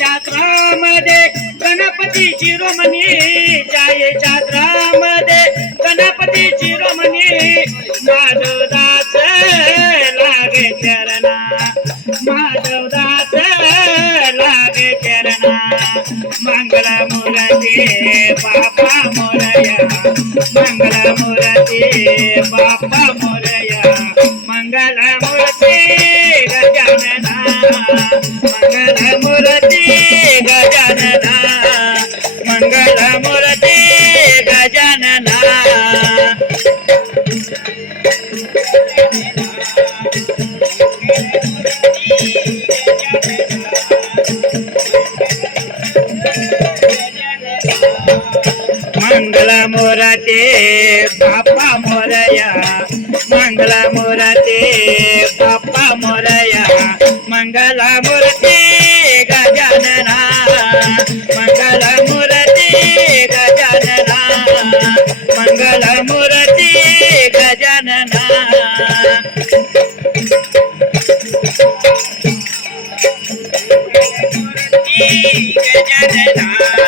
छात्रामध्ये गणपती शिरोमणी जाये छात्रामध्ये गणपती शिरोमणी माधवदास लागे चरणा माधवदास लागे चरणा मंगल मूर्ती बापा मोरया मंगल मूर्ती बापा मोरया मंगल मूर्ती गजानना मंगल मूर्ती गजानना मंगल मूर्ती गजानना मंगल मूर्ती बापा मोरया मंगल मूर्ती बापा मोरया मंगल मूर्ती गजानना मंगल मूर्ती गजानना मंगल मूर्ती गजानना गजानना